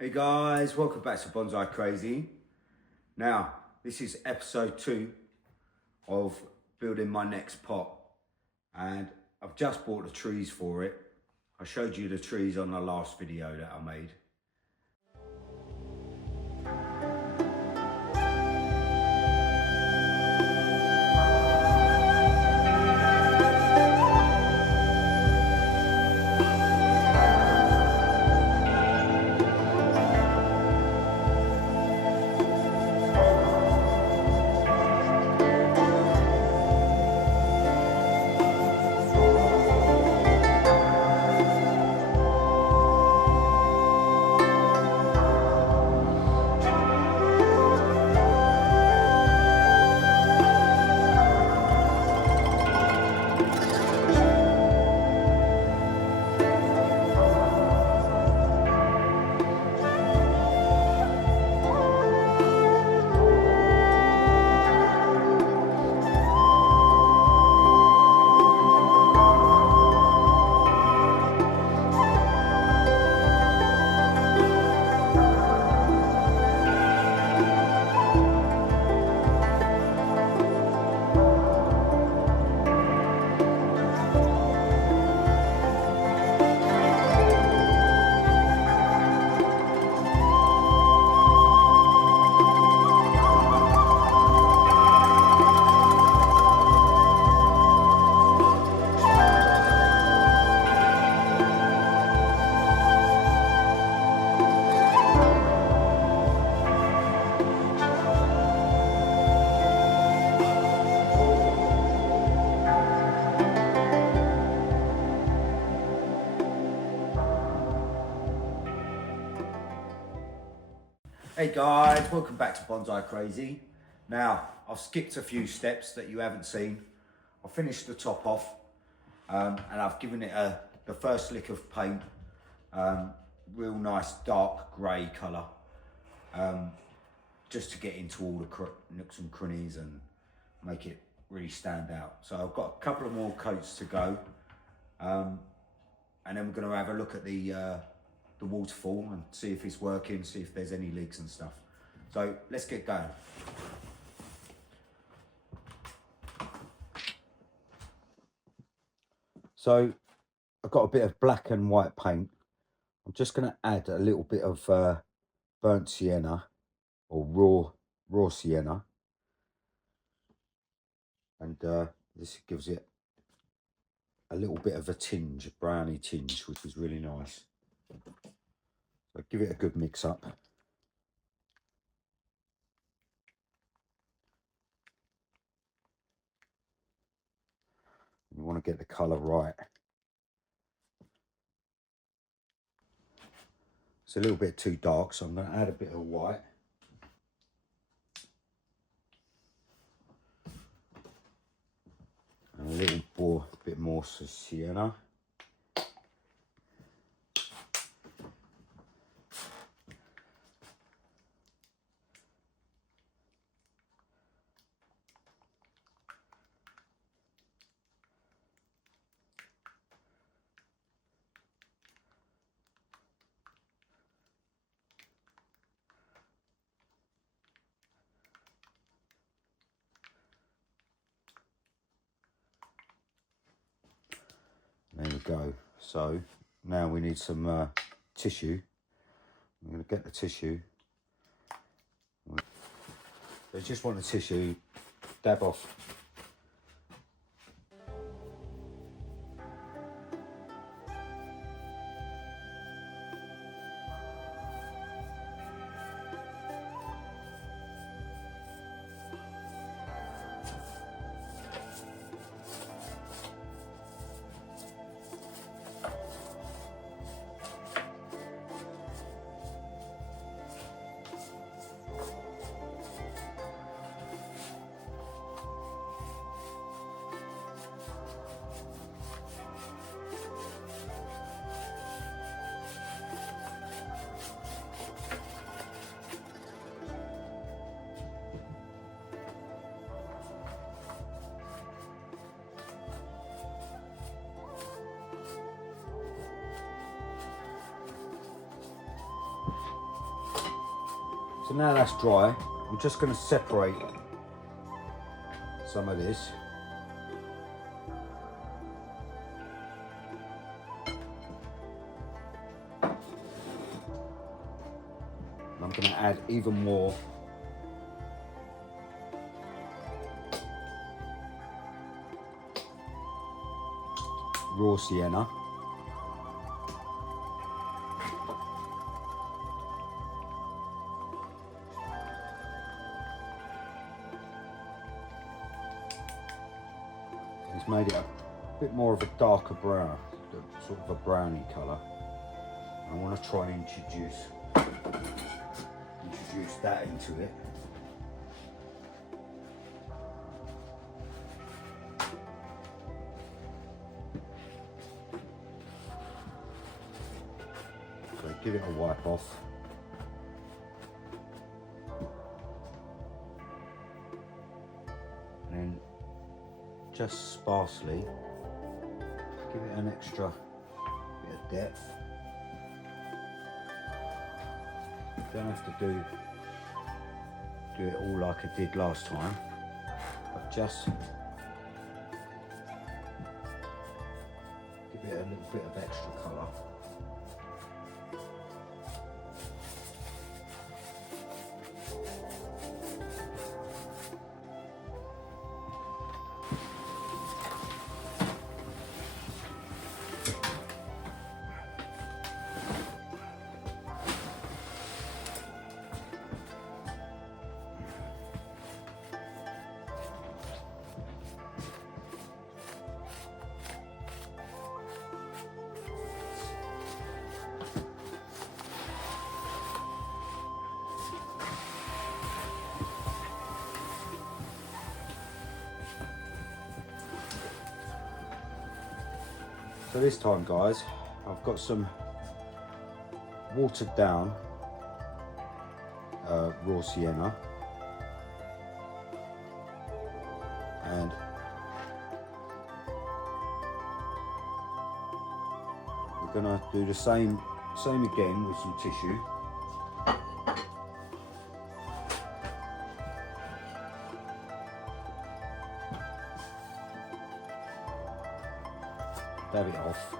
Hey guys, welcome back to Bonsai Crazy. Now, this is episode 2 of building my next pot, and I've just bought the trees for it. I showed you the trees on the last video that I made. Hey guys, welcome back to Bonsai Crazy. Now, I've skipped a few steps that you haven't seen. I finished the top off and I've given it the first lick of paint. Real nice dark grey colour. Just to get into all the nooks and crannies and make it really stand out. So I've got a couple of more coats to go. And then we're going to have a look at the waterfall and see if it's working, see if there's any leaks and stuff. So let's get going. So I've got a bit of black and white paint. I'm just going to add a little bit of burnt sienna or raw sienna, and this gives it a little bit of a tinge, a browny tinge, which is really nice. So give it a good mix up. You want to get the colour right. It's a little bit too dark, so I'm going to add a bit of white. And a little bit more sienna. There we go. So now we need some tissue. I'm going to get the tissue. So just want the tissue, dab off. So now that's dry, I'm just going to separate some of this. And I'm going to add even more raw sienna. It's made it a bit more of a darker brown, sort of a browny colour. I want to try and introduce that into it. So give it a wipe off. And then just sparsely give it an extra bit of depth. You don't have to do it all like I did last time, but just give it a little bit of extra colour. So this time, guys, I've got some watered down raw sienna, and we're gonna do the same again with some tissue. Dab it off.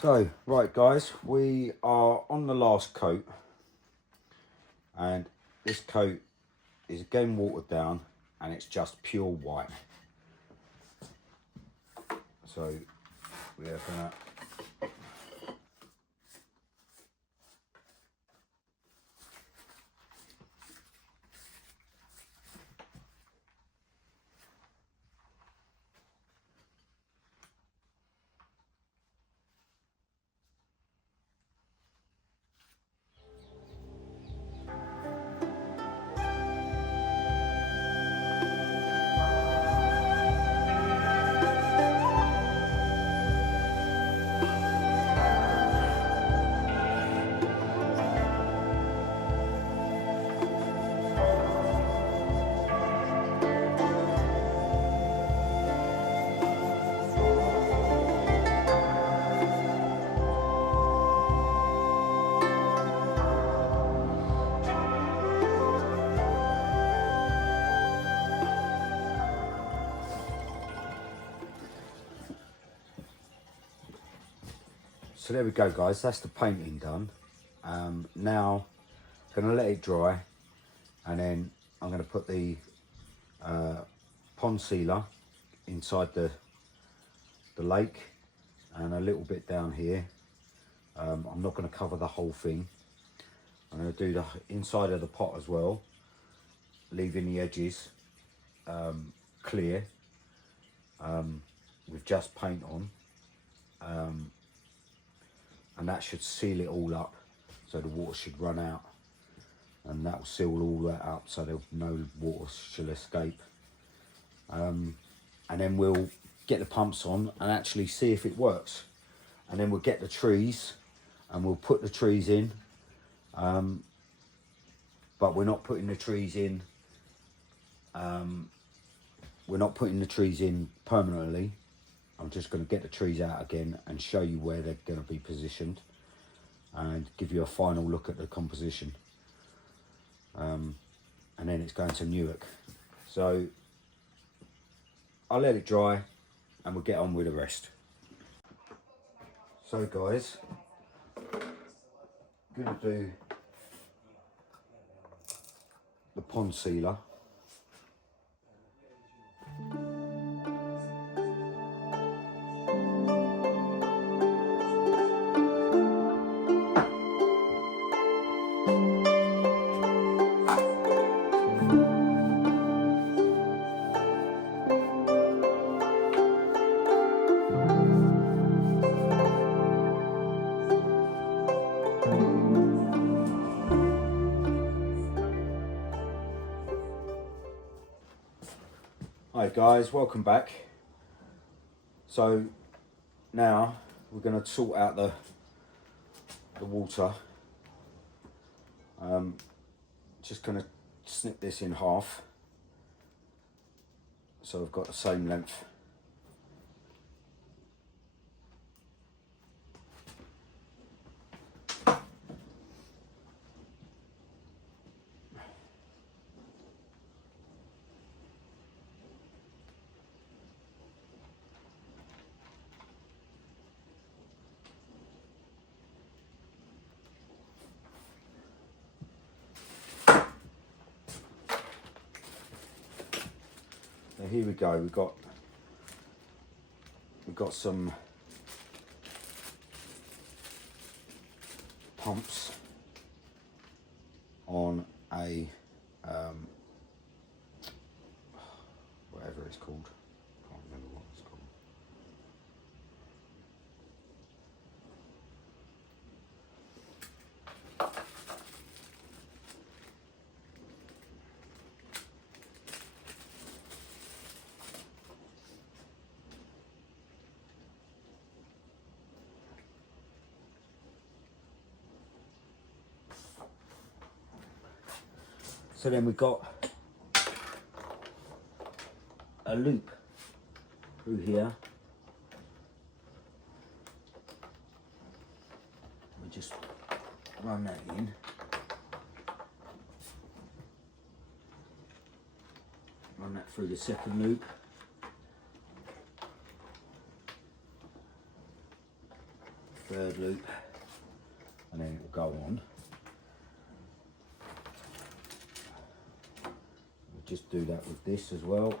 So, right guys, we are on the last coat, and this coat is again watered down and it's just pure white. So we are gonna So there we go, guys, that's the painting done. Now I'm going to let it dry, and then I'm going to put the pond sealer inside the lake and a little bit down here. I'm not going to cover the whole thing. I'm going to do the inside of the pot as well, leaving the edges clear with just paint on, and that should seal it all up, so the water should run out, and that will seal all that up so no water shall escape. And then we'll get the pumps on and actually see if it works, and then we'll get the trees and we'll put the trees in, but we're not putting the trees in permanently. I'm just going to get the trees out again and show you where they're going to be positioned and give you a final look at the composition, and then it's going to Newark. So I'll let it dry and we'll get on with the rest. So guys, I'm going to do the pond sealer. Hi guys, welcome back. So now we're going to sort out the water. Just going to snip this in half so I've got the same length. So here we go. We've got some pumps on a whatever it's called. Can't remember what it's called. So then we've got a loop through here. We just run that in. Run that through the second loop. Third loop. And then it will go on. Just do that with this as well.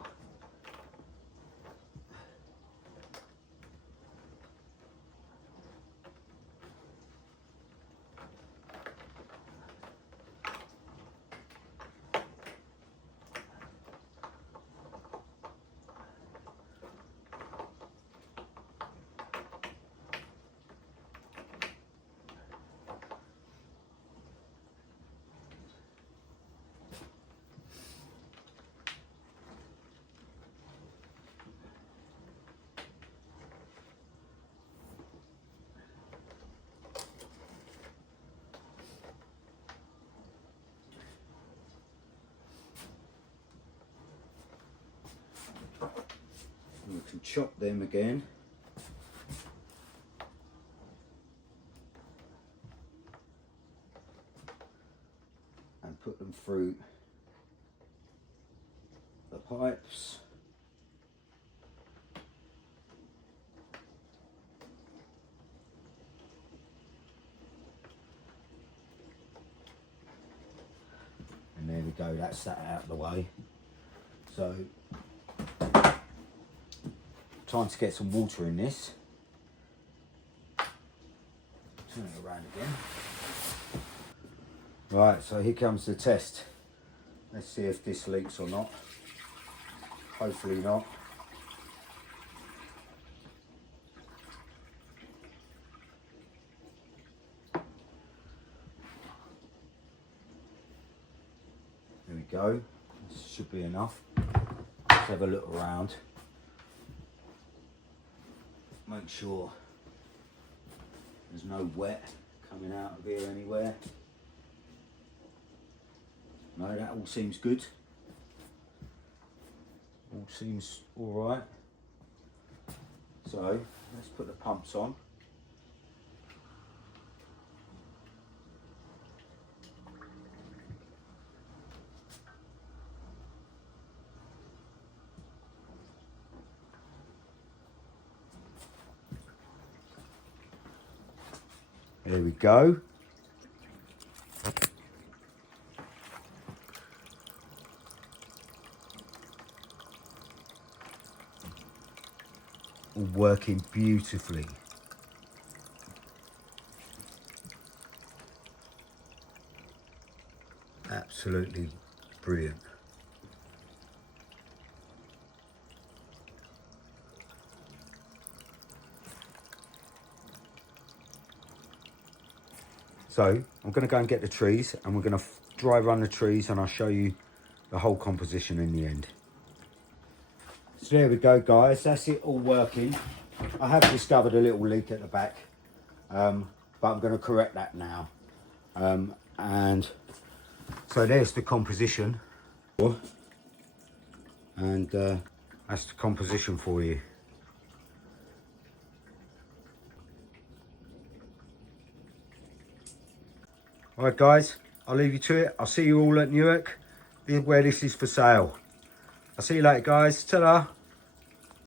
We can chop them again. And put them through the pipes. And there we go, that's that out of the way. So time to get some water in this. Turn it around again. Right, so here comes the test. Let's see if this leaks or not. Hopefully not. There we go. This should be enough. Let's have a look around. Make sure there's no wet coming out of here anywhere. No, that all seems good. All seems all right. So let's put the pumps on. There we go. All working beautifully. Absolutely brilliant. So I'm going to go and get the trees, and we're going to dry run the trees, and I'll show you the whole composition in the end. So there we go, guys, that's it all working. I have discovered a little leak at the back, but I'm going to correct that now. And so there's the composition, and that's the composition for you. All right, guys, I'll leave you to it. I'll see you all at Newark, where this is for sale. I'll see you later, guys. Ta-da.